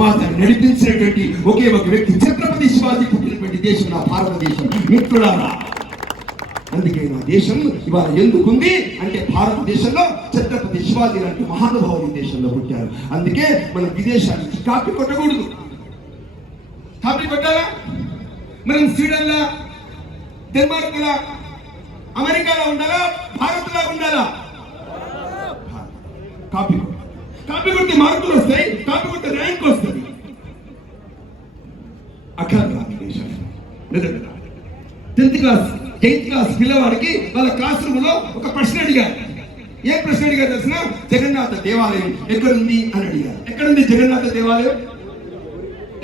సమాజాన్ని నడిపించినటువంటి ఒకే ఒక వ్యక్తి ఛత్రపతి శివాజీ పుట్టినటువంటి దేశం నా భారతదేశం. మిత్రులారా, అందుకే నా దేశం ఇవాళ ఎందుకుంది అంటే భారతదేశంలో ఛత్రపతి శివాజీ లాంటి మహానుభావులు ఈ దేశంలో పుట్టారు. అందుకే మనం విదేశానికి కాపీ కొట్టకూడదు. కాపీ కొట్టాలా? మనం స్వీడన్లా, డెన్మార్క్లా, అమెరికాలో ఉండాలా, భారత్లో ఉండాలా? కాపీ కొట్టి మార్కులు వస్తాయి, కాపీ కొట్టి ర్యాంక్ వస్తుంది. అక్కడ రాదు దేశాలు. 10th క్లాస్ 8th క్లాస్ పిల్లవాడికి వాళ్ళ క్లాస్ రూమ్ లో ఒక ప్రశ్న అడిగారు. ఏ ప్రశ్న అడిగారు తెలిసిన? జగన్నాథ దేవాలయం ఎక్కడుంది అని అడిగారు. ఎక్కడుంది జగన్నాథ దేవాలయం?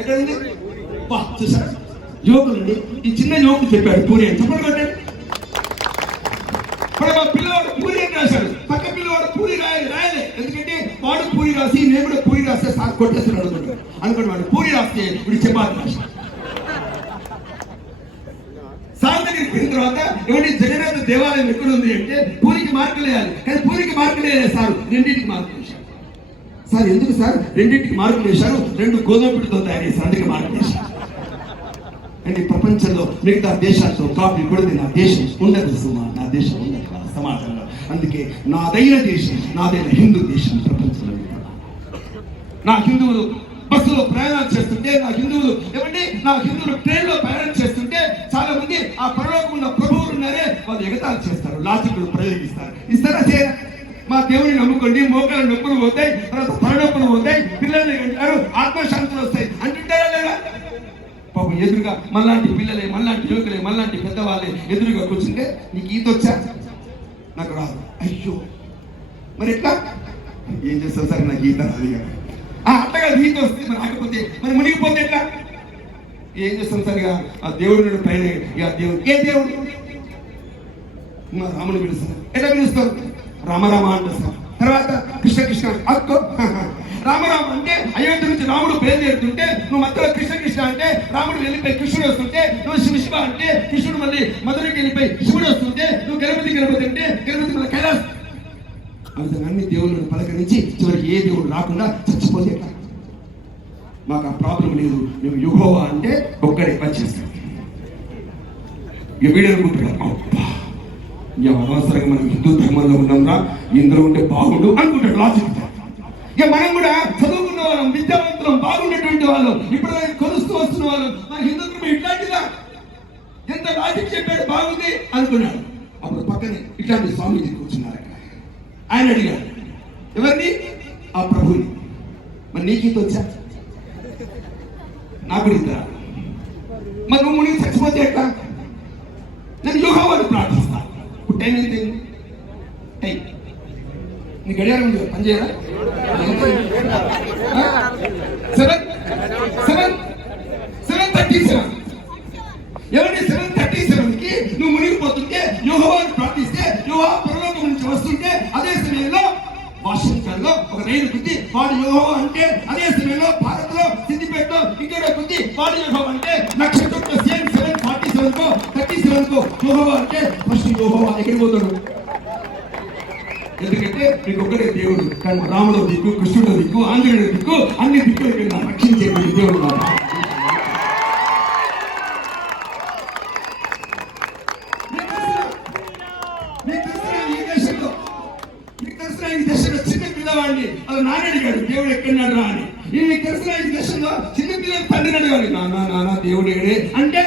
ఎక్కడుంది? చూసారా యువకులండి, ఈ చిన్న యువకుడు చెప్పాడు పూరి అని. చెప్పండి. మా పిల్లవాడు పూరి అని రాశాడు, పక్క పిల్లవాడు పూరి రాయలే. ఎందుకంటే వాడు పూరి రాసి నేను కూడా పూరి రాస్తే సార్ కొట్టేస్తాడు అనుకోండి. వాడు పూరి రాస్తే ఇప్పుడు చపాతి రాశాడు. సార్ దగ్గరికి వెళ్ళిన తర్వాత ఏమంటే జగన్నాథ దేవాలయం ఎక్కడ ఉంది అంటే పూరికి మార్కులు వేయాలి. కానీ పూరికి మార్కులు వేయలేదు సార్, రెండింటికి మార్కులు వేశారు. సార్ ఎందుకు సార్ రెండింటికి మార్కులు వేశారు? 2 గోధుమ పిండితో తయారు చేశారు, అందుకే మార్కులు వేశారు. అంటే ప్రపంచంలో మిగతా దేశాలతో కాపీ కొడితే నా దేశం ఉండదు సుమా, నా దేశం ఉండదు సమాజంలో. అందుకే నాదైన దేశం, నాదైన హిందూ దేశం ప్రపంచంలో. నా హిందువులు బస్సులో ప్రయాణాలు చేస్తుంటే, నా హిందువులు ట్రైన్ లో ప్రయాణం చేస్తుంటే చాలా మంది ఆ పరలోకంలో ప్రభువులు ఉన్నారే వాళ్ళు ఎగతాలు చేస్తారు, లాజిక్లు ప్రయోగిస్తారు. ఇస్తారా చేయరా? మా దేవుడిని నమ్ముకోండి, మోకాల నొప్పులు పోతాయి, తర్వాత తలనొప్పులు పోతాయి, పిల్లల్ని అంటారు, ఆత్మశాంతులు వస్తాయి అంటుంటారా లేదా? పాపం ఎదురుగా మనలాంటి పిల్లలే, మనలాంటి యువకులే, మనలాంటి పెద్దవాళ్ళే ఎదురుగా కూర్చుంటే నీకు ఈత వచ్చా? నాకు రాదు. అయ్యో మరి ఎట్లా? ఏం చేస్తావు సార్, నాకు ఈత రాదు. అట్టగా ఈత వస్తే మరి రాకపోతే మరి మునిగిపోతే ఎట్లా? ఏం చేస్తాం సార్? ఇక ఆ దేవుడు పైన ఇక దేవుడు ఏ దేవుడు? రాముని పిలుస్తారు. ఎట్లా పిలుస్తారు? రామరామ అంటారు. తర్వాత కృష్ణ కృష్ణ అక్కో రామరామ అంటే అయోధ్య నుంచి రాముడు బయలుదేరుతుంటే నువ్వు మధ్యలో కృష్ణ కృష్ణ అంటే రాముడు వెళ్ళిపోయి కృష్ణుడు వస్తుంటే నువ్వు శివ అంటే కృష్ణుడు మళ్ళీ మధురైకి వెళ్ళిపోయి శివుడు వస్తుంటే నువ్వు గణపతి అంటే గణపతి మళ్ళీ కైలాస్. అన్ని దేవుళ్ళను పలకరించి చివరికి ఏ దేవుడు రాకుండా చచ్చిపోతే మాకు ఆ ప్రాబ్లం లేదు. మేము యెహోవా అంటే ఒక్కడే వచ్చేస్తాం. ఇక వీడు అనుకుంటున్నాం అనవసరంగా మనం హిందూ ధర్మంలో ఉన్నాంరా, ఇందులో ఉంటే బాగుండు అనుకుంటాడు లాజిక్. ఇక మనం కూడా చదువుకున్న వాళ్ళం, విద్యావంతులం, బాగుండేటువంటి వాళ్ళం, ఇప్పుడు కొలుస్తూ వస్తున్న వాళ్ళం. మన హిందుత్వం ఇట్లాంటిదా? ఎంత లాజిక్ చెప్పాడు, బాగుంది అనుకున్నాడు. అప్పుడు పక్కనే ఇట్లాంటి స్వామీజీ కూర్చున్నారు. ఆయన అడిగాడు ఎవరిని? ఆ ప్రభుని. మరి నీకు వచ్చా? నాకు ఇద్దరా? మరి నువ్వు మునిగి చచ్చిపోతే ఎట్లా? నేను యెహోవాను ప్రార్థిస్తాను. ఇప్పుడు టైం ఏంటి? టైం నీ గడియారం ఉంది, పని చేయరా? 7:37. ఎవరి 7:37కి నువ్వు మునిగిపోతుంటే యెహోవాను ప్రార్థిస్తే యెహోవా పరలోకం నుంచి వస్తుంటే అదే సమయంలో వాషింగ్టన్లో ఒక రైలు గుద్ది వాడు యెహోవా అంటే, అదే సమయంలో భారత్ లో సిద్దిపేటలో ఇక్కడ గుద్ది వాడు యెహోవా అంటే, నక్షత్రంలో 7:47కో 37కో యెహోవా అంటే ఫస్ట్ యెహోవా ఎక్కడికి పోతాడు? ఎందుకంటే మీకు ఒక్కడే దేవుడు. కానీ రాముడు దిక్కు, కృష్ణుడు దిక్కు, ఆంజనేయుడు దిక్కు, అన్ని దిక్కులు రక్షించే దేవుడు. ఈ దేశంలో చిన్న పిల్లవాడిని అలా నాన్నడిగాడు దేవుడు ఎక్కడున్నాడు రా అని. నీకు తెలిసిన ఈ దేశంలో చిన్న పిల్లలు తండ్రిని అడిగాడు, నాన్న దేవుడు ఏడే అంటే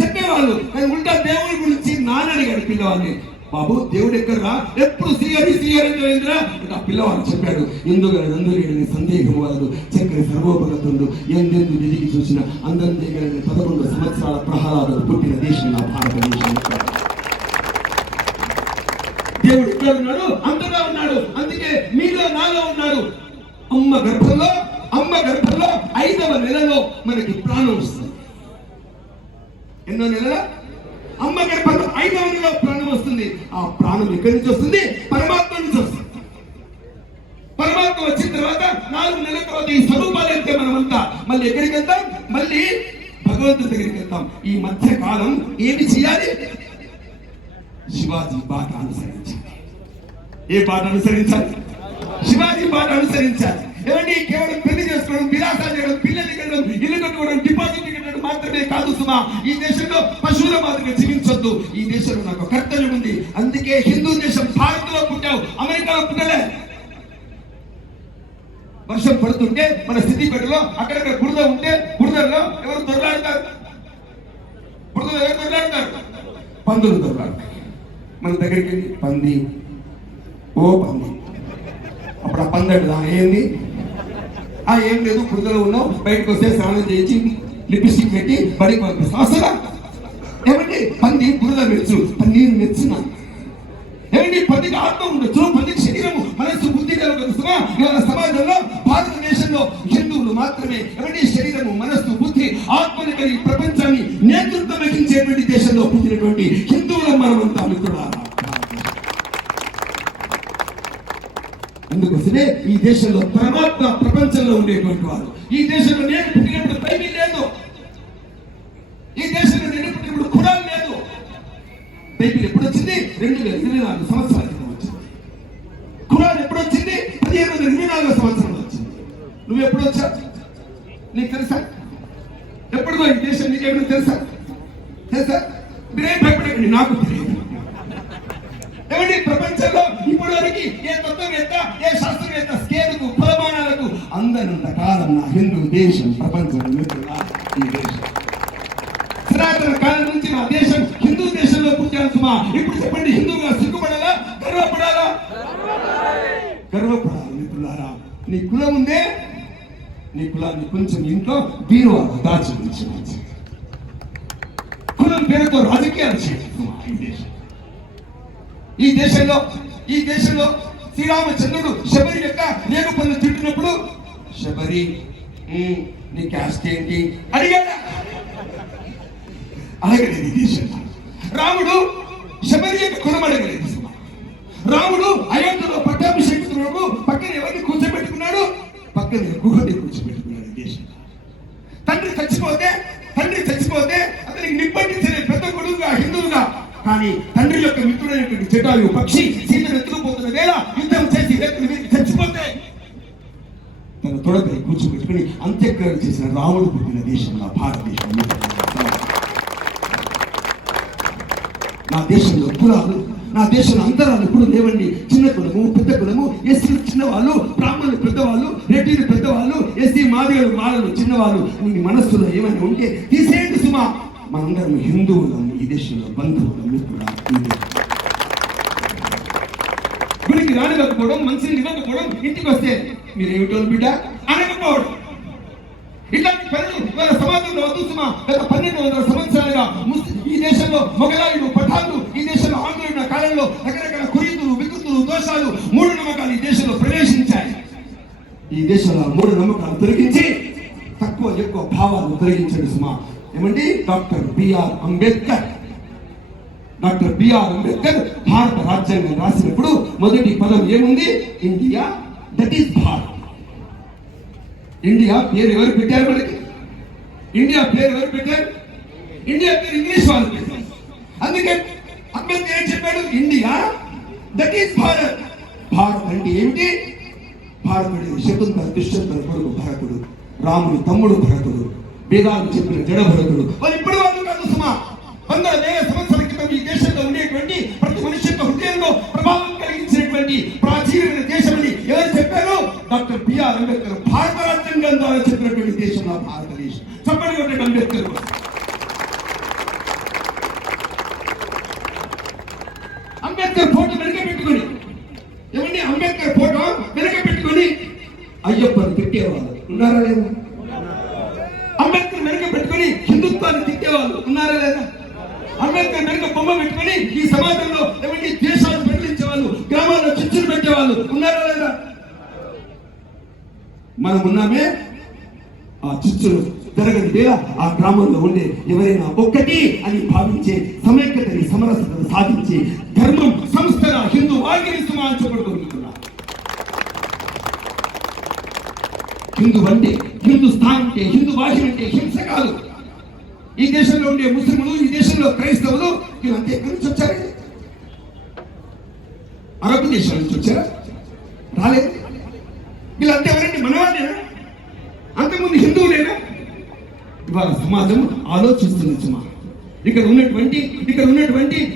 చెప్పేవాళ్ళు. కానీ ఉల్టా దేవుడి గురించి నాన్న అడిగాడు పిల్లవాడిని, బాబు దేవుడు ఎక్కడరా? ఎప్పుడు శ్రీహరి ఆ పిల్లవాడు చెప్పాడు, ఎందుకు సందేహం వలదు చక్కని సర్వోపగతుండు ఎందెందు నిధికి చూసిన అందరి దగ్గర 11 సంవత్సరాల ప్రహ్లాదుడు పుట్టిన దేశం నా భారతదేశం. దేవుడు ఇక్కడ ఉన్నాడు, అంతగా ఉన్నాడు. అందుకే మీలో నాలో ఉన్నాడు. అమ్మ గర్భంలో 5వ నెలలో మనకి ప్రాణం వస్తుంది. ఎన్నో నెలల? అమ్మ గర్భంలో 5వ నెలలో ప్రాణం వస్తుంది. ఆ ప్రాణం ఎక్కడి నుంచి వస్తుంది? పరమాత్మ నుంచి వస్తుంది. పరమాత్మ వచ్చిన తర్వాత 4 నెలల తర్వాత ఈ స్వరూపాలు వెళ్తే మనమంతా మళ్ళీ ఎక్కడికి వెళ్తాం? మళ్ళీ భగవంతుడి దగ్గరికి వెళ్తాం. ఈ మధ్య కాలం ఏమి చేయాలి? శివాజీ బాట అనుసరించాలి. ఏ బాట అనుసరించాలి? శివాజీ బాట అనుసరించాలి. ఏమండి కేవలం పెళ్లి చేసుకోవడం, విలాసాలు చేయడం, పిల్లలు కట్టడం, ఇల్లు కట్టుకోవడం, డిపాజిట్ కట్టడం మాత్రమే కాదు సుమా. ఈ దేశంలో పశువుల మాదిరిగా జీవించొద్దు. ఈ దేశంలో నాకు కర్తవ్యం ఉంది. అందుకే హిందూ దేశం భారత్ లో పుట్టావు, అమెరికాలో పుట్టలే. వర్షం పడుతుంటే మన సిద్దిపేటలో అక్కడక్కడ బురద ఉంటే బురదల్లో ఎవరు దొరలాడతారు? బురదలో ఎవరు దొరలాడతారు? పందులు దొరలాడతారు. మన దగ్గరికి పంది, ఓ పంది. అప్పుడు ఆ పందడు ఏంది? ఏం లేదు, బురదలో ఉన్నావు, బయటకు వస్తే స్నానం చేయించి లిప్స్టిక్ పెట్టి బడికి పంపిస్తాం. అసలు ఏమండి పంది బురద మెచ్చు, పన్నీరు మెచ్చున. ఏమండి పందికి ఆత్మ ఉండొచ్చు, పందికి శరీరము, మనస్సు, బుద్ధి కలగదు. ఇవాళ సమాజంలో భారతదేశంలో హిందువులు మాత్రమే ఏమండి శరీరము, మనస్సు, బుద్ధి, ఆత్మని కలిగి ప్రపంచాన్ని నేతృత్వం వహించేటువంటి దేశంలో పుట్టినటువంటి హిందువుల మనమంతా మిత్రులారా. అందుకోసమే ఈ దేశంలో పరమాత్మ ప్రపంచంలో ఉండేటువంటి వారు. ఈ దేశంలో నేను పుట్టినప్పుడు బైబిల్ లేదు, ఈ దేశంలో నేను పుట్టినప్పుడు ఖురాన్ లేదు. బైబిల్ ఎప్పుడు వచ్చింది? 2024 సంవత్సరాల క్రితం వచ్చింది. ఖురాన్ ఎప్పుడు వచ్చింది? 1524 సంవత్సరంలో వచ్చింది. నువ్వు ఎప్పుడు వచ్చా? నీకు తెలుసా? ఎప్పుడుగో ఈ దేశం నీకేమైనా తెలుసా? మీరేం భయపడకండి, నాకు తెలియదు. ఏమండి ప్రపంచంలో ఇప్పటి వరకు ఏ తత్వవేత్త, ఏ శాస్త్రవేత్త స్కేలుకు, ప్రమాణాలకు అందనంత కాలం నా హిందూ దేశం ప్రపంచంలో ఈ దేశం సనాతన కాలం నుంచి నా దేశం హిందూ దేశంలో పుట్టాను సుమా. ఇప్పుడు చెప్పండి, హిందూగా సిగ్గుపడాలా, గర్వపడాలా? గర్వపడాలి మిత్రులారా. నీ కులం ఉందే, నీ కులాన్ని కొంచెం ఇంట్లో బీరువాలో దాచి ఉంచవచ్చు. కులం పేరుతో రాజకీయాలు చేయవచ్చు. ఈ దేశంలో శ్రీరామచంద్రుడు శబరి యొక్క లేఖ పనులు తిట్టినప్పుడు, శబరి నీ క్యాస్ట్ ఏంటి అడిగాడా? అడగలేదు. ఈ దేశంలో రాముడు శబరి యొక్క కులం అడగలేదు. రాముడు అయోధ్యలో పట్టాభిషేకుడు పక్కన ఎవరిని కూర్చోబెట్టుకున్నాడు? పక్కన గుహని కూర్చోబెట్టుకున్నాడు. ఈ దేశంలో తండ్రి చచ్చిపోతే అతనికి నిప్పంటించిన పెద్ద కొడుకుగా హిందువుగా, కానీ తండ్రి యొక్క మిత్రుడైనటువంటి జటాయు పక్షి సీతను ఎత్తుకుపోతున్న వేళ యుద్ధం చేసి చచ్చిపోతే తన తొడపై కూర్చోబెట్టుకుని అంత్యక్రియలు చేసిన రాముడు పుట్టిన దేశంలో భారతదేశం. నా దేశంలో కులాలు, నా దేశంలో అంతరాలు ఇప్పుడు లేవండి. చిన్న కులము, పెద్ద కులము, ఎస్సీ చిన్నవాళ్ళు, బ్రాహ్మణులు పెద్దవాళ్ళు, రెడ్డిలు పెద్దవాళ్ళు, ఎస్సీ మాదిగలు వాళ్ళను చిన్నవాళ్ళు. నీ మనస్సులో ఏమైనా ఉంటే తీసేయండి సుమా. మనందరం హిందువులం, ఈ దేశంలో బంధువులం, మిత్రులం. గుడికి రానివ్వకపోవడం, మంచిని ఇవ్వకపోవడం, ఇంటికి వస్తే మీరేమిటో బిడ్డ అనకపోవడం, ఇలాంటి పనులు మన సమాజంలో వద్దు సుమా. గత 1200 సంవత్సరాలుగా ఈ దేశంలో మొఘలాయుడు, పఠాన్లు, ఈ దేశంలో ఆంగ్లేయుల కాలంలో రకరకాల కురీతులు, వికృతులు, దోషాలు, మూఢనమ్మకాలు ఈ దేశంలో ప్రవేశించాయి. ఈ దేశంలో మూఢనమ్మకాలు తొలగించి తక్కువ ఎక్కువ భావాలు తొలగించండి సుమా. ఏమండి డాక్టర్ బిఆర్ అంబేద్కర్ భారత రాజ్యాంగం రాసినప్పుడు మొదటి పదం ఏముంది? India, that is Bharat. India పేరు ఎవరు పెట్టారు? మనకి ఇండియా పేరు ఎవరు పెట్టారు? ఇండియా పేరు ఇంగ్లీష్ వాళ్ళు పెట్టారు. అందుకే అంబేద్కర్ ఏం చెప్పాడు? India, that is Bharat. Bharat అంటే ఏమిటి? భారతుడు శకుంతల దుష్యంతుల కొడుకు భరతుడు, రాముడు తమ్ముడు భరతుడు, వేదాలు చెప్పిన జడ భరతుడు. వాళ్ళు ఇప్పుడు వాళ్ళు కాదు సుమా. 100,000 సంవత్సరాల క్రితం ఈ దేశంలో ఉండేటువంటి ప్రతి మనిషి యొక్క హృదయంలో ప్రభావం కలిగించినటువంటి ప్రాచీనమైన దేశం అని ఎవరు చెప్పారు? డాక్టర్ బిఆర్ అంబేద్కర్ భారత రాజ్యాంగం ద్వారా చెప్పినటువంటి దేశం నా భారతదేశం. చెప్పండి ఒకటి అంబేద్కర్. అంబేద్కర్ ఫోటో వెనక పెట్టుకొని, ఏమండి అంబేద్కర్ ఫోటో వెనక పెట్టుకొని అయ్యప్పని తిట్టేవాళ్ళు ఉన్నారా లేదా? అంబేద్కర్ వెనక పెట్టుకొని హిందుత్వాన్ని తిట్టేవాళ్ళు ఉన్నారా లేదా? అంబేద్కర్ వెనక బొమ్మ పెట్టుకొని ఈ సమాజంలో ఏమంటే దేశాలు ప్రకటించేవాళ్ళు, గ్రామాల్లో చిచ్చులు పెట్టేవాళ్ళు ఉన్నారా లేదా? మనం ఉన్నామే. ఆ చిచ్చులు జరగని వేళ ఆ గ్రామంలో ఉండే ఎవరైనా ఒక్కటి అని భావించే సమైక్యతని, సమరసతను సాధించే ధర్మం సంస్థగా హిందూ వాగిని సుమాంచబడుతున్నారు. హిందూ అంటే, హిందుస్థాన్ అంటే, హిందూ భాష అంటే హింస కాదు. ఈ దేశంలో ఉండే ముస్లింలు, ఈ దేశంలో క్రైస్తవులు వీళ్ళంతా ఎక్కడి నుంచి వచ్చారు? అరబ్ దేశాల నుంచి వచ్చారా? రాలేదు. వీళ్ళంతా ఎవరండి? మనవాళ్ళేనా? అంతకుముందు హిందువులేనా? ఇవాళ సమాజం ఆలోచిస్తుంది సుమా. ఇక్కడ ఉన్నటువంటి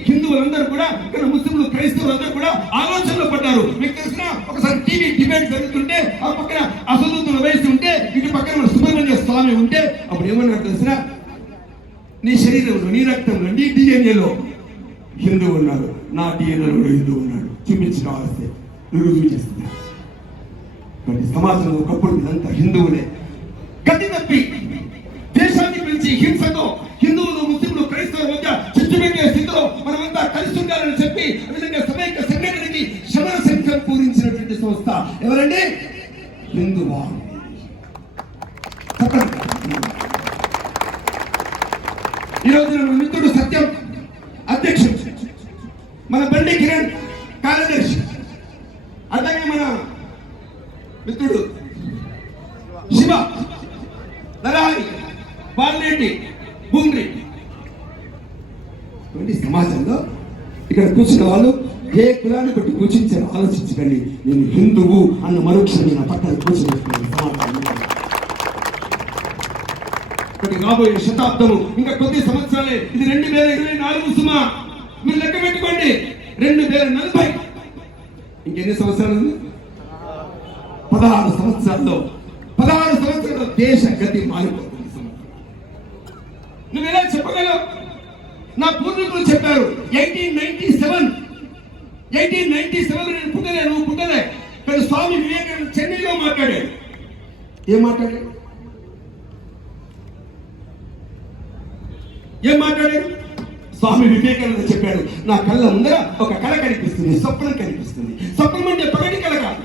హిందువులందరూ కూడా, ఇక్కడ ముస్లింలు, క్రైస్తవులందరూ కూడా ఆలోచనలో పడ్డారు. మీకు తెలిసిన ఒకసారి టీవీ డిబేట్ జరుగుతుంటే ఆ పక్కన అసదుద్దీన్ ఓవైసీ ఉంటే, ఇటు పక్కన మన సుబ్రహ్మణ్య స్వామి ఉంటే, అప్పుడు ఏమన్నారు తెలిసిన? నీ శరీరంలో, నీ రక్తంలో, నీ డిఎన్ఏలో హిందువు ఉన్నాడు, నా డిఎన్ఏలో కూడా హిందువు ఉన్నాడు, చూపించి కావాల్సి రుజువు చేస్తున్నారు. సమాజంలో ఒకప్పుడు ఇదంతా హిందువులే. గతి తప్పి దేశాన్ని పిలిచి హింసతో హిందువులు, ముస్లింలు, క్రైస్తవుల మధ్య చిచ్చు పెట్టే స్థితిలో మనమంతా కలిసి ఉండాలని చెప్పి ఆ విధంగా సమైక్య సంఘటనకి శమన సంఖ్య పూరించినటువంటి సంస్థ ఎవరండి? హిందువా. ఈరోజు మన మిత్రుడు సత్యం అధ్యక్షుడు, మన బండి కిరణ్ కార్యదర్శి, అలాగే మన మిత్రుడు శివ, నరహరి, బాలరెడ్డి, భూమిరెడ్డి. సమాజంలో ఇక్కడ కూర్చున్న వాళ్ళు ఏ కులాన్ని బట్టి కూర్చుంచారో ఆలోచించకండి. నేను హిందువు అన్న మరుక్షణం నా పక్కన కూర్చుని రాబోయే శతాబ్దము ఇంకా కొద్ది సంవత్సరాలే. ఇది 2024 సుమా. మీరు లెక్క పెట్టుకోండి, 2040. ఇంకెన్ని సంవత్సరాలు ఉంది? 16 సంవత్సరాల్లో దేశ గతి మారిపోతుంది. నువ్వు ఎలా చెప్పగలవు? నా పూర్వీకులు చెప్పారు 1897 నేను పుట్టలే, నువ్వు పుట్టలే. కానీ స్వామి వివేకానంద చెన్నైలో మాట్లాడాడు. ఏం మాట్లాడాడు? స్వామి వివేకానంద చెప్పాడు, నా కళ్ళ ముందర ఒక కళ కనిపిస్తుంది, స్వప్నం కనిపిస్తుంది. స్వప్నం అంటే పగటి కళ కాదు,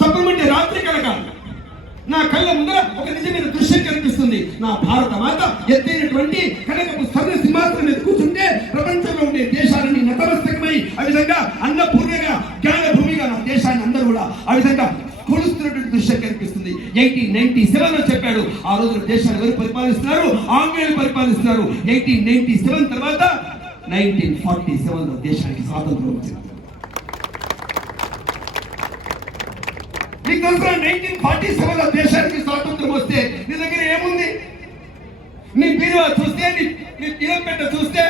స్వప్నం అంటే రాత్రి కళ కాదు. నా కళ్ళ ముందర ఒక నిజమైన దృశ్యం కనిపిస్తుంది. నా భారత మాత ఎత్తైనటువంటి కనకపు స్వర్ణ సింహాసనం మీద కూర్చుంటే ప్రపంచంలో ఉండే దేశాలని నతమస్తకమై ఆ విధంగా అన్నపూర్ణగా జ్ఞాన భూమిగా నా దేశాన్ని అందరూ కూడా ఆ విధంగా కొలుస్తున్నటువంటి దృశ్యం కనిపిస్తుంది. 1897 లో చెప్పాడు. ఆ రోజు దేశాన్ని ఎవరు పరిపాలిస్తున్నారు? ఆంగ్లేయులు పరిపాలిస్తున్నారు. 1897 తర్వాత 1947 లో దేశానికి స్వాతంత్రం వచ్చింది. 1947 లో దేశానికి స్వాతంత్రం వస్తే నీ దగ్గర ఏముంది? నీ బీరువా చూస్తే, నీ తిరగపెట్ట చూస్తే,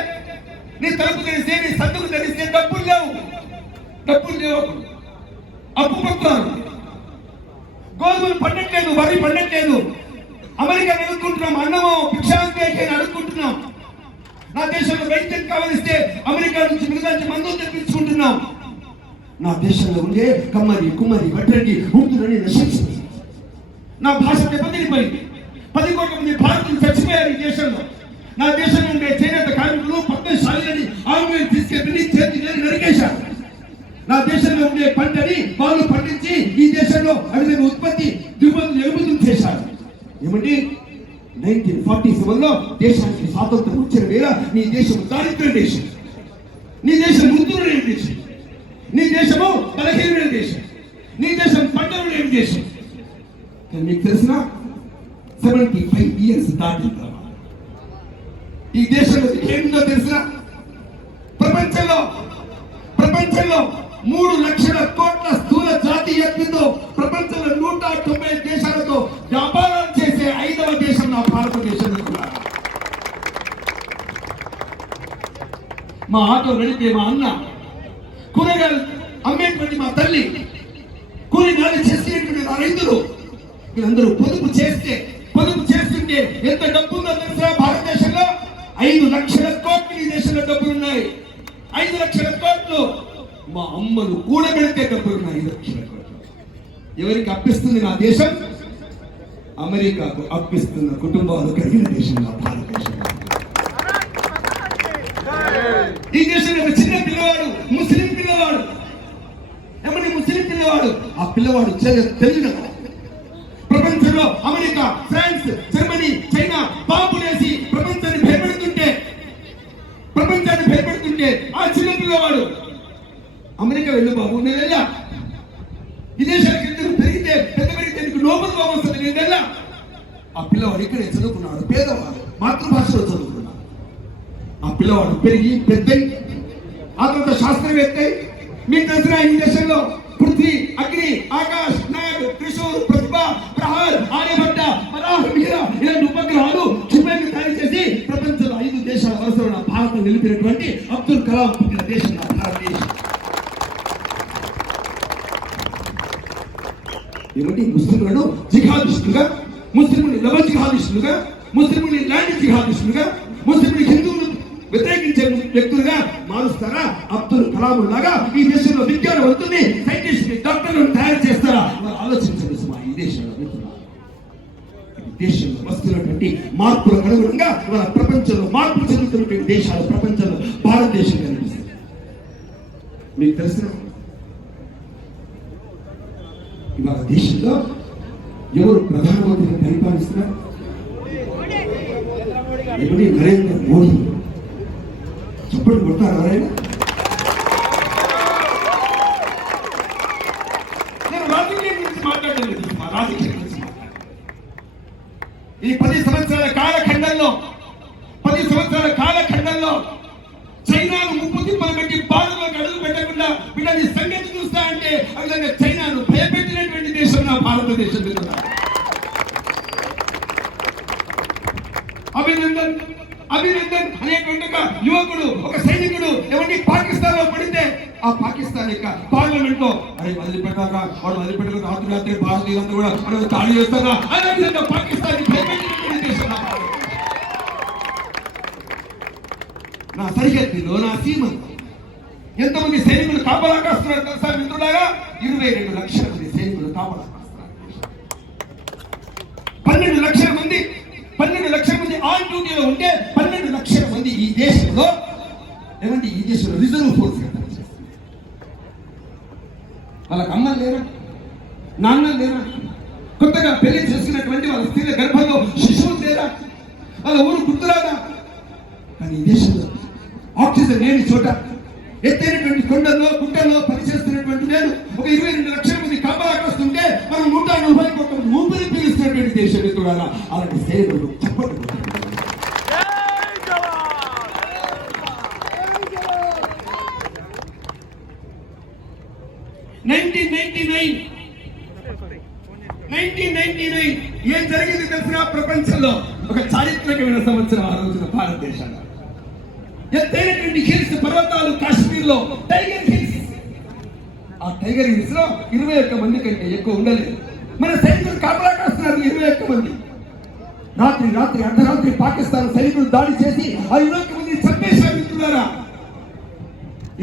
నీ తలుపు తెరిస్తే, నీ సందుకు తెరిస్తే డబ్బులు లేవు. అప్పు పత్రాలు, గోధుమలు పండట్లేదు, వరి పండట్లేదు. అమెరికా అడుక్కుంటున్నాం, అన్నమో భిక్షాంతి అడుక్కుంటున్నాం. నా దేశంలో వైద్యం కావలిస్తే అమెరికా నుంచి మిగతా మందులు తెప్పించుకుంటున్నాం. నా దేశంలో ఉండే కమ్మరి, కుమ్మరి, వడ్రంగి, ఉర్దూలని నశించింది. నా భాష దెబ్బతినిపోయింది. 10 కోట్ల మంది భారతీయులు చచ్చిపోయారు ఈ దేశంలో. నా దేశంలో ఉండే చేనేత కార్మికులు, పద్మశాలిని ఆంగ్లేయులు తీసుకెళ్ళి చేతి నరికేశారు. నా దేశంలో ఉండే పంటని వాళ్ళు పండించి ఈ దేశంలో అవిధంగా ఉత్పత్తి దిగుమతులు ఎగుమతులు చేశారు. ఏమండి? 1947 లో దేశానికి స్వాతంత్రం వచ్చిన వేళ నీ దేశం దారిద్ర్య దేశం, నీ దేశం మృతులు లేని దేశం, నీ దేశము బలహీనమైన దేశం, నీ దేశం పంటలు లేని దేశం. కానీ మీకు తెలిసిన 75 years దాటిన తర్వాత ఈ దేశంలో ఏమిటో తెలిసిన? ప్రపంచంలో 3 లక్షల కోట్ల స్థూల జాతీయతతో ప్రపంచంలో 190 దేశాలతో వ్యాపారం చేసే 5వ దేశం నా భారతదేశం. మా ఆటో నడిపే మా అన్న, కూరగాయలు అమ్మేటువంటి మా తల్లి, కూలి నాలి చేసేటువంటి నా రైతులు, వీళ్ళందరూ పొదుపు చేస్తుంటే ఎంత డబ్బు ఉందో తెలుసా? భారతదేశంలో 5 లక్షల కోట్లు ఈ దేశంలో డబ్బులు ఉన్నాయి. 5 లక్షల కోట్లు మా అమ్మను కూడబెడితే డబ్బులు ఉన్నాయి. 5 లక్షల కోట్లు ఎవరికి అప్పిస్తుంది నా దేశం? అమెరికాకు అప్పిస్తున్న కుటుంబాలు కలిగిన దేశం నా భారతదేశం. ఈ దేశంలో ఒక చిన్న పిల్లవాడు, ముస్లిం పిల్లవాడు, ఆ పిల్లవాడు తెలియదు. ప్రపంచంలో అమెరికా, ఫ్రాన్స్, జర్మనీ, చైనా బాంబులేసి ప్రపంచాన్ని భయపెడుతుంటే ఆ చిన్న పిల్లవాడు అమెరికా వెళ్ళు బాబు, నేను వెళ్ళా. విదేశాలకు ఎందుకు పెరిగితే నీకు నోబెల్ బాబు వస్తుంది, నేను వెళ్ళా. ఆ పిల్లవాడు ఇక్కడే చదువుకున్నాడు, పేదవాడు, మాతృభాషలో చదువుకున్నాడు. ఆ పిల్లవాడు పెరిగి పెద్దయి, ఆ తర్వాత శాస్త్రవేత్త. మీకు తెలిసిన ఈ దేశంలో పృథ్వీ, అగ్ని, ఆకాశ్, నాగ్, త్రిశూర్, ప్రతిభ, ప్రహార్, ఆర్యభట్ట, వరాహ, మిహిర ఇలాంటి ఉపగ్రహాలు క్షిపణి తయారు చేసి ప్రపంచంలో 5 దేశాల వరుసలో నా భారతం నిలిపినటువంటి అబ్దుల్ కలాం పుట్టిన దేశం నా భారతదేశం. ఏమంటే ముస్లింలను జిహాదిస్టులుగా, ముస్లింని లవ జిహాదిస్టులుగా, ముస్లింని ల్యాండ్ జిహాదిస్టులుగా, ముస్లింని హిందువులు వ్యతిరేకించే వ్యక్తులుగా మారుస్తారా? అబ్దుల్ కలాం లాగా ఈ దేశంలో విజ్ఞానవంతుని, సైంటిస్ట్, డాక్టర్లను తయారు చేస్తారా? వారు ఆలోచించండి సుమా. ఈ దేశంలో వస్తున్నటువంటి మార్పులకు అనుగుణంగా ఇవాళ ప్రపంచంలో మార్పు చెందుతున్నటువంటి దేశాలు ప్రపంచంలో భారతదేశం కనిపిస్తుంది. మీకు తెలిసిన ఇవాళ దేశంలో ఎవరు ప్రధానమంత్రిని పరిపాలిస్తున్నారు? ఎవరి? నరేంద్ర మోడీ. చెప్పండి, కొడతారు ఎవరైనా? నేను రాజకీయం గురించి మాట్లాడలేదు, రాజకీయం గురించి ఈ 10 సంవత్సరాల కాలఖండంలో చైనాను ముప్పు తిప్పలు పెట్టి బాధలోకి అడుగు పెట్టకుండా వీళ్ళని సంగతి చూస్తా అంటే అలాగే చైనాను భయపెట్టినటువంటి దేశం నా భారతదేశం. అభినందన్ అనేటువంటి ఒక యువకుడు, ఒక సైనికుడు ఎవరిని పాకిస్తాన్ లో పడితే ఆ పాకిస్తాన్ యొక్క పార్లమెంట్ లో వదిలిపెట్టాక వాడు వదిలిపెట్టాక రాత్రి భారతీయులంతా కూడా మనం దాడి చేస్తారా? అదే విధంగా పాకిస్తాన్ భయపెట్టినటువంటి దేశం నా సరిహద్దులో, నా సీమలో ఎంతమంది సైనికులు కాపలా కాస్తున్నారు తెలుసా మిత్రులారా? 22 లక్షల మంది సైనికులు కాపలా కాస్తున్నారు. 12 లక్షల మంది ఆన్ డ్యూటీలో ఉంటే 12 లక్షల మంది ఈ దేశంలో రిజర్వ్ ఫోర్స్ వాళ్ళకి అమ్మలు లేరా, నాన్నలు లేరా, కొత్తగా పెళ్లి చేసుకున్నటువంటి వాళ్ళ స్త్రీల గర్భంలో శిశువులు లేరా, వాళ్ళ ఊరు గుర్తురాదా? కానీ ఈ దేశంలో ఆక్సిజన్ లేని చోట, ఎత్తైనటువంటి కొండల్లో గుట్టల్లో పనిచేస్తున్నటువంటి నేను ఒక 22 లక్షల మంది కాపలా కాస్తుంటే మనం 140 కోట్ల మంది ఊపిరి పీలుస్తున్నటువంటి దేశం ఎదురాలా అలాంటి సేవలు చెప్పండి. 1999 ఏం జరిగింది తెలిసిన? ప్రపంచంలో ఒక చారిత్రకమైన సంవత్సరం ఆ రోజున భారతదేశంలో. ఎత్తైనటువంటి హిల్స్, పర్వతాలు, కాశ్మీర్ లో టైగర్ హిల్స్. ఆ టైగర్ హిల్స్ లో 21 మంది కంటే ఎక్కువ ఉండలేదు. మన సైనికులు కాపలా కాస్తున్నారు 21 మంది. రాత్రి అర్ధరాత్రి పాకిస్తాన్ సైనికులు దాడి చేసి ఆ 21 మంది చంపేశారు మిత్రులారా.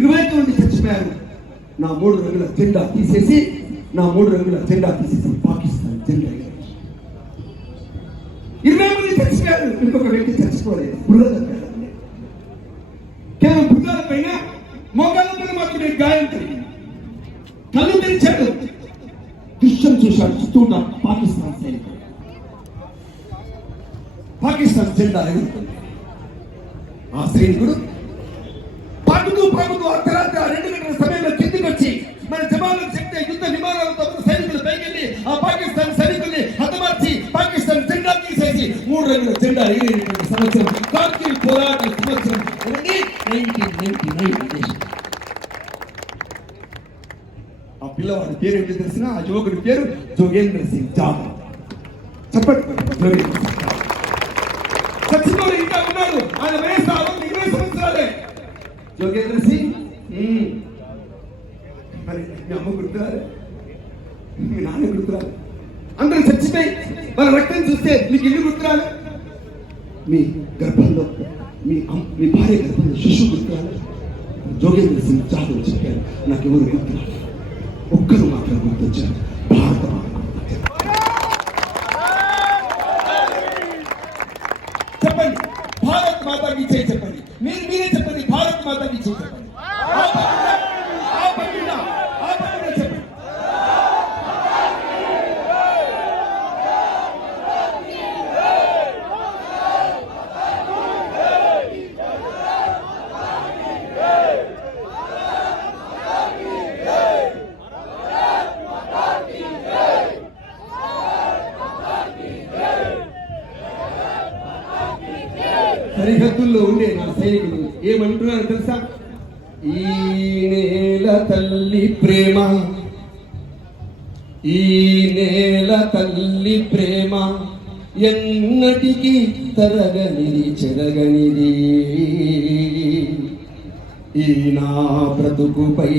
21 మంది చచ్చిపోయారు. నా 3 రంగుల జెండా తీసేసి పాకిస్తాన్ జెండా 20 మంది చచ్చిపోయారు. ఇంకొక వ్యక్తి చచ్చిపోలేదు. కేవలం భుజాల పైన, మోకాళ్ళ పైన మాత్రమే గాయం కలిగింది. కళ్ళు తెరిచాడు, దృశ్యం చూశాడు. చుట్టూ ఉన్న పాకిస్తాన్ సైనికులు, పాకిస్తాన్ జెండా ఎగురుతుంది. ఆ సైనికుడు పాకుతూ అర్ధరాత్రి 2 గంటల సమయంలో కిందికి వచ్చి మన జవాన్లకు చెప్తే యుద్ధ విమానాలతో సైనికులు పైకెళ్ళి ఆ పాకిస్తాన్ సైనికుల్ని హతమార్చి పాకిస్తాన్ జెండా తీసేసి 3 రంగుల జెండా ఎగిరేటువంటి సంవత్సరం కార్గిల్ పోరాట సంవత్సరం 1999. ఆ పిల్లవాడి పేరు ఏంటి తెలిసిన? ఆ యువకుడి పేరు జోగేంద్ర సింగ్ జాదవ్. చెప్పండి. చచ్చిపోయి ఇంకా ఉన్నాడు. ఆయన వయసు 20 సంవత్సరాలే. జోగేంద్ర సింగ్. మరి మీ అమ్మ గుర్తురాలే, మీ నాన్న గుర్తురాలే, అందరూ చచ్చిపోయి వాళ్ళ రక్తం చూస్తే మీకు ఇల్లు గుర్తురాలే, మీ గర్భంలో మీ భార్య గర్భంలో శిశువు గుర్తురాలే. జోగేంద్ర సింగ్ జాదవ్ చెప్పారు, నాకు ఎవరు గుర్తురాలే, ఒక్కరు మాత్రం గుర్తొచ్చారు, భారత మాత. చెప్పండి, భారత్ మాతాకి జై చెప్పండి. మీరే చెప్పండి, భారత్ మాతాకి జై చెప్పండి. చెప్పండి. సరిహద్దుల్లో ఉండే నా సైనికులు ఏమంటున్నారు తెలుసా? ఈ నేల తల్లి ప్రేమ ఈ నేల తల్లి ప్రేమ ఎన్నటికీ తరగనిది చెరగనిది. ఈ నా బ్రతుకుపై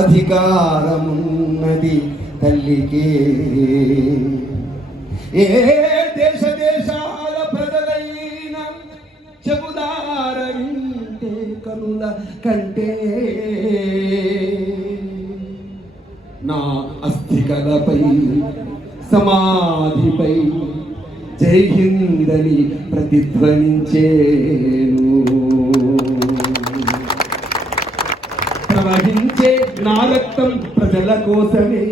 అధికారమున్నది తల్లికే. ఏ దేశ దేశాల ప్రజలైన చెబుదార వింటే కనుల కంటే నా అస్థికలపై సమాధిపై జై హిందని ప్రతిధ్వనించేను. ప్రవహించే నా రక్తం ప్రజల కోసమే,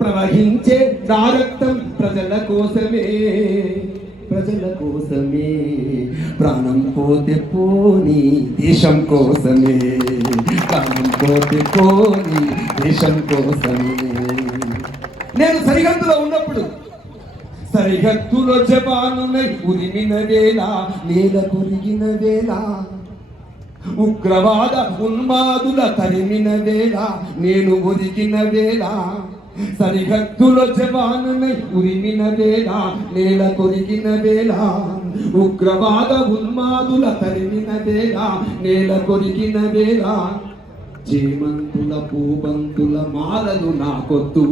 ప్రవహించే నా రక్తం ప్రజల కోసమే, ప్రజల కోసమే. ప్రాణం పోతే పోని దేశం కోసమే, ప్రాణం పోతే పోని దేశం కోసమే. నేను సరిహద్దులో ఉన్నప్పుడు సరిహద్దులో జపానునై ఉరిమిన వేళ, నేల కొరిగిన వేళ, ఉగ్రవాద ఉన్మాదుల తరిమిన వేళ, నేను ఒరిగిన వేళ. సరిహద్దులో జవానునై ఉరిమిన వేళ, నేల కొరిగిన వేళ, ఉగ్రవాద ఉన్మాదుల తరిమిన వేళ, నేల కొరిగిన వేళ. చేమంతుల పూబంతుల మాలలు నాకొద్దు,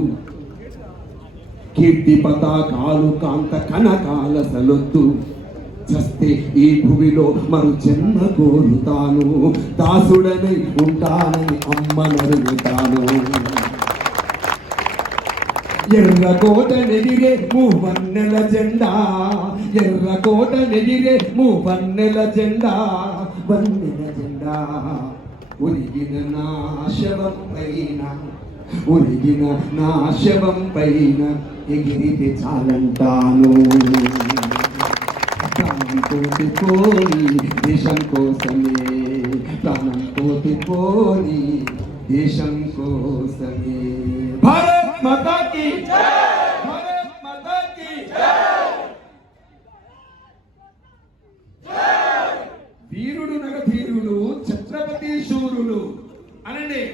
కీర్తి పతాకాలు కాంత కనకాల సలొద్దు. చస్తే ఈ భూమిలో మరు జన్మ కోరుతాను, దాసుడనై ఉంటానని అమ్మనరుగుతాను. ఎర్రకోట నెదిరే మూవన్నెల జెండా, ఎర్రకోట నెదిరే మూవన్నెల జెండా, వన్నెల జెండా. ఒరిగిన నా శవం పైన, ఒరిగిన నా శవం పైన ఎగిరితే చాలంటాను. ప్రాణం పోతే పోని దేశం కోసమే, ప్రాణం పోతే పోని దేశం కోసమే. భారత్ మాతా కీ జై, భారత్ మాతా కీ జై. వీరుడు నగధీరుడు ఛత్రపతి శూరులు అనండి.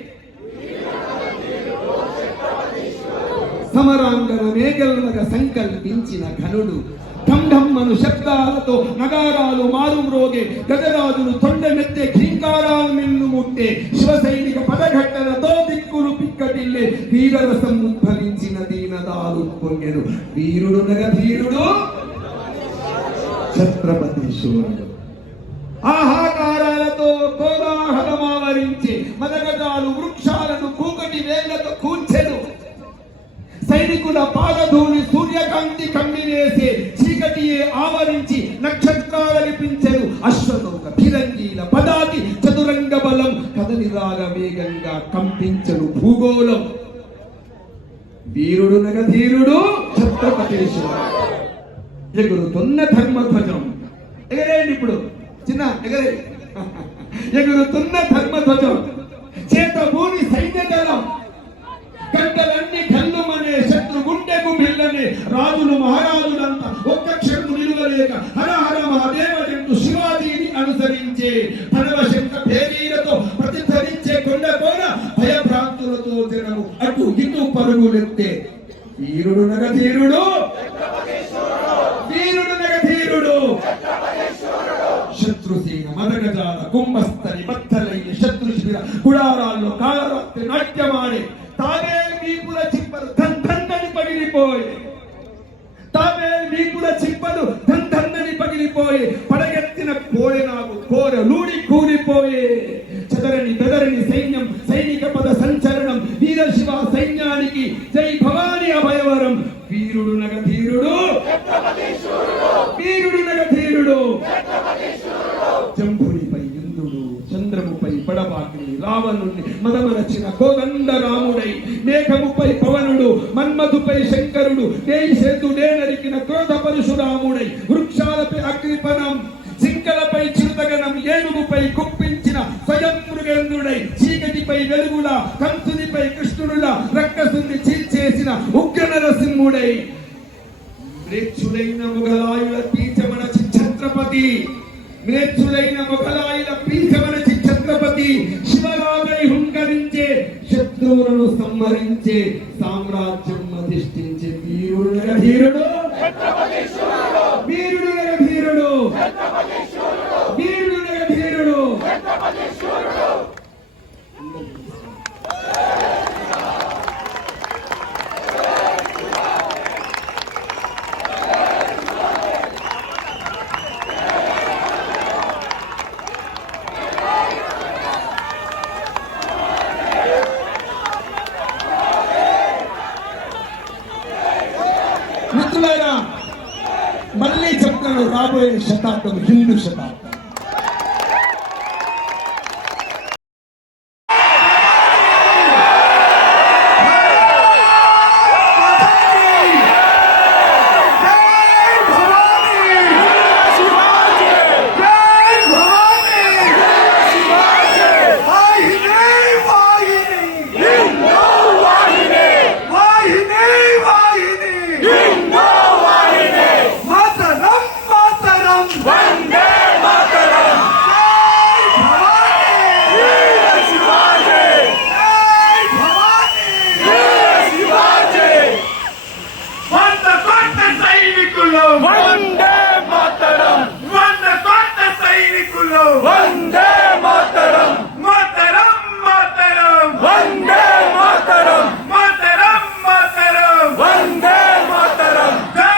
సమరాంగన మేఘలుగా సంకల్పించిన ఘనుడు, ఢంఢమ్మను శబ్దాలతో నగారాలు మారుమ్రోగే, గజరాజులు తొండమెత్తే, ఘీంకారాలు మిన్ను ముట్టే, శివ సైనిక పదఘట్టలతో దిక్కులు పిక్కటిల్లే, వీరరసం ఉద్భవించిన దీనదాలు పొంగెను. వీరుడు నగధీరుడు ఛత్రపతి శూరుడు. ఆహాకారాలతో కోలాహలమావరించే మదగజాలు వృక్షాలను కూకటి వేళ్లతో కూర్చెను. సైనికుల పాదధూళి సూర్యకాంతి కమ్మినేసే, చీకటియే ఆవరించి నక్షత్రాలనిపించెను. అశ్వనౌక ఫిరంగీల పదాతి చతురంగ బలం కదలిరాగ వేగంగా కంపించెను భూగోళం. వీరుడు నగధీరుడు ఛత్రపతి శివాజీ. ఎగురుతున్న ధర్మధ్వజం. ఎగరేయండి ఇప్పుడు చిన్న ఎగరే. ఎగురుతున్న ధర్మధ్వజం, చేతబూని సైన్య దళం, గంటలన్నీ కల్లుమనే, శత్రు గుండెకు బిల్లనే, రాజులు మహారాజులంతా ఒక్క క్షణము నిలువలేక హర హర మహాదేవజంటూ శివాజీని అనుసరించే, పరమ శంఖ భేరీలతో ప్రతిధ్వనించే కొండ కోన భయభ్రాంతులతో జనము అటు ఇటు పరుగులెత్తే. వీరుడు నగధీరుడు, వీరుడు నగధీరుడు. శత్రుసేన మదగజాల కుంభస్థలి బద్దలయ్య, శత్రు శిబిర గుడారాల్లో కాలరాత్రి నాట్యమాడే, తానే వీపుల చిప్పలు ధన్ పగిలిపోయి, తానే వీపుల చిప్పలు ధన్ పగిలిపోయి, పడగెత్తిన కోడెనాగు కోరలూడి కూలిపోయే. చెదరని బెదరని సైన్యం, సైనిక పద సంచలనం, వీర శివ సైన్యానికి జై భవాని అభయవరం. వీరుడు నగధీరుడు, వీరుడు నగధీరుడు. జంభునిపై ఇంద్రుడు, చంద్రముపై పడబాకి, రావణుణ్ణి మదమరచిన కోదండ రాముడై, మేఘముపై పవనుడు, మన్మధుపై శంకరుడు, దేశేతుడే నరికిన క్రోధ పరశురాముడై, వృక్షాలపై అగ్నిపనం, సింకలపై చిరుతగనం, ఏనుగుపై కుప్పించిన స్వయం మృగేంద్రుడై, చీకటిపై వెలుగులా, కంసునిపై కృష్ణుడులా, రక్కసుని చీల్చేసిన ఉగ్ర నరసింహుడై, మ్లేచ్ఛులైన మొఘలాయుల పీచమనచి ఛత్రపతి, మ్లేచ్ఛులైన మొఘలాయుల పీచమనచి ఛత్రపతి, శివరాగై హుంకరించే శత్రు శత్రువులను సంహరించే సామ్రాజ్యం అధిష్ఠించే వీరుడు ధీరుడు వీరుడు ధీరుడు వీరుడు ధీరుడు. మిత్రులారా, మళ్ళీ చెప్తాను, రాబోయే శతాబ్దం హిందూ శతాబ్దం. వందే మాతరం వందే కొత్త సైనికులు వందే మాతరం మాతరం మాతరం వందే మాతరం మాతరం మాతరం వందే మాతరం. జై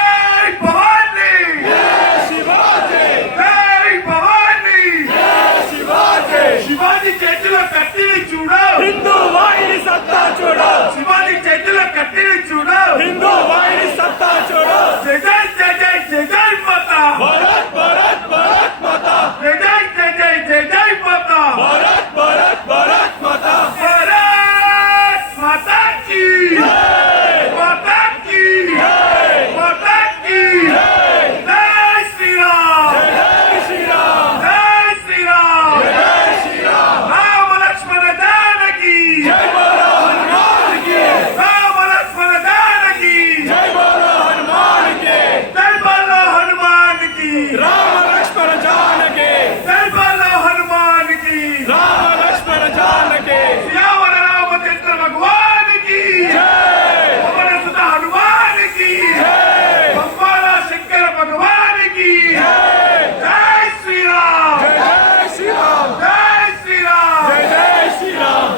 భవానీ జై శివాజీ జై భవానీ జై శివాజీ. శివాజీ చేతిలో కత్తిని చూడు, హిందూ వాహిని సత్తా చూడు. శివాజీ చేతిలో కత్తిని చూడు, హిందూ వాహిని సత్తా చూడు. జై జై జై జై జై జై మాతా భారత్ భారత్ భారత్ మాతా. జై జై జై జై జై జై మాతా భారత్ భారత్ భారత్ మాతా. భారత్ మాతా కీ మాతా కీ మాతా కీ. జై శ్రీరామ్ జై శ్రీరామ్ జై శ్రీరామ్ జై శ్రీరామ్. రామ లక్ష్మణ జానకి జై బోలో హనుమాన్ కి. రామ లక్ష్మణ జానకి జై బోలో హనుమాన్ కి. జై బోలో హనుమాన్ కి. రామ లక్ష్మణ జానకి జై బోలో హనుమాన్ కి. రామ లక్ష్మణ జానకి. శ్యామల రామచంద్ర భగవాన్ కి జై. పవన సుత హనుమాన్ కి జై. పంపాల శంకర భగవాన్ కి జై. జై శ్రీరామ్ జై శ్రీరామ్ జై శ్రీరామ్ జై శ్రీరామ్.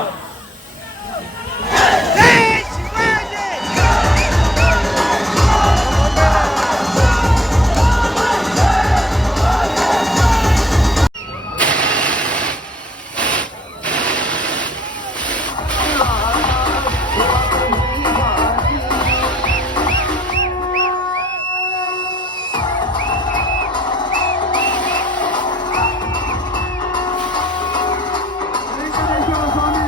వెంకటేశ్వర స్వామి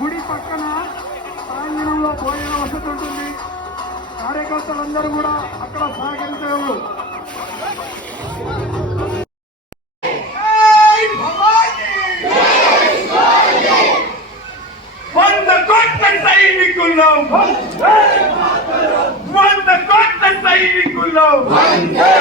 గుడి పక్కన ప్రాంగణంలో భోజన వసతి ఉంటుంది. కార్యకర్తలందరూ కూడా అక్కడ సహకరించారు. వంద కొత్త సైనికులు వంద కొత్త సైనికులు వందే